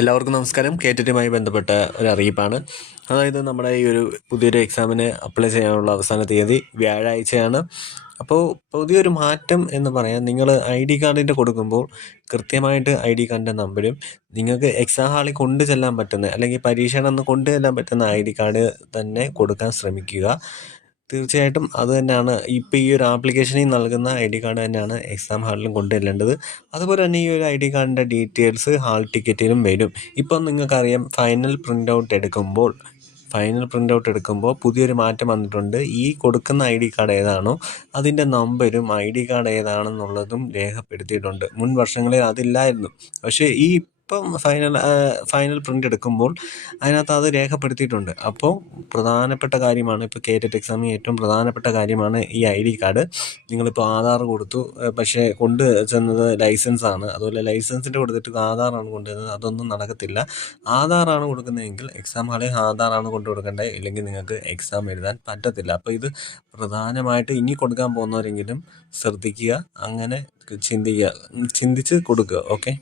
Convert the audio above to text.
എല്ലാവർക്കും നമസ്കാരം. കേറ്ററ്റുമായി ബന്ധപ്പെട്ട ഒരു അറിയിപ്പാണ് അതായത് നമ്മുടെ ഈ ഒരു പുതിയൊരു എക്സാമിന് അപ്ലൈ ചെയ്യാനുള്ള അവസാന തീയതി വ്യാഴാഴ്ചയാണ്. അപ്പോൾ പുതിയൊരു മാറ്റം എന്ന് പറയാൻ നിങ്ങൾ ഐ ഡി കാർഡിന്റെ കൊടുക്കുമ്പോൾ കൃത്യമായിട്ട് ഐ ഡി കാർഡിന്റെ നമ്പരും നിങ്ങൾക്ക് എക്സാം ഹാളിൽ കൊണ്ടു ചെല്ലാൻ പറ്റുന്ന അല്ലെങ്കിൽ പരീക്ഷയുടെ അന്ന് കൊണ്ടു ചെല്ലാൻ പറ്റുന്ന ഐ ഡി കാർഡ് തന്നെ കൊടുക്കാൻ ശ്രമിക്കുക. തീർച്ചയായിട്ടും അത് തന്നെയാണ്. ഇപ്പോൾ ഈ ഒരു ആപ്ലിക്കേഷനിൽ നൽകുന്ന ഐ ഡി കാർഡ് തന്നെയാണ് എക്സാം ഹാളിലും കൊണ്ടുവരേണ്ടത്. അതുപോലെ തന്നെ ഈ ഒരു ഐ ഡി കാർഡിന്റെ ഡീറ്റെയിൽസ് ഹാൾ ടിക്കറ്റിലും വരും. ഇപ്പം നിങ്ങൾക്കറിയാം ഫൈനൽ പ്രിന്റ് ഔട്ട് എടുക്കുമ്പോൾ ഫൈനൽ പ്രിന്റ് ഔട്ട് എടുക്കുമ്പോൾ പുതിയൊരു മാറ്റം വന്നിട്ടുണ്ട്. ഈ കൊടുക്കുന്ന ഐ ഡി കാർഡ് ഏതാണോ അതിന്റെ നമ്പരും ഐ ഡി കാർഡ് ഏതാണെന്നുള്ളതും രേഖപ്പെടുത്തിയിട്ടുണ്ട്. മുൻ വർഷങ്ങളിൽ അതില്ലായിരുന്നു. പക്ഷേ ഈ ഇപ്പം ഫൈനൽ ഫൈനൽ പ്രിന്റ് എടുക്കുമ്പോൾ അതിനകത്ത് അത് രേഖപ്പെടുത്തിയിട്ടുണ്ട്. അപ്പോൾ പ്രധാനപ്പെട്ട കാര്യമാണ് ഇപ്പോൾ കേറ്ററ്റ് എക്സാമിന് ഏറ്റവും പ്രധാനപ്പെട്ട കാര്യമാണ് ഈ ഐ ഡി കാർഡ്. നിങ്ങളിപ്പോൾ ആധാർ കൊടുത്തു പക്ഷേ കൊണ്ട് ചെന്നത് ലൈസൻസാണ് അതുപോലെ ലൈസൻസിന്റെ കൊടുത്തിട്ട് ആധാറാണ് കൊണ്ടുവരുന്നത്. അതൊന്നും നടക്കത്തില്ല. ആധാറാണ് കൊടുക്കുന്നതെങ്കിൽ എക്സാം ഹാളിൽ ആധാറാണ് കൊണ്ടു കൊടുക്കേണ്ടത് ഇല്ലെങ്കിൽ നിങ്ങൾക്ക് എക്സാം എഴുതാൻ പറ്റത്തില്ല. അപ്പോൾ ഇത് പ്രധാനമായിട്ട് ഇനി കൊടുക്കാൻ പോകുന്നവരെങ്കിലും ശ്രദ്ധിക്കുക അങ്ങനെ ചിന്തിക്കുക ചിന്തിച്ച് കൊടുക്കുക. ഓക്കെ?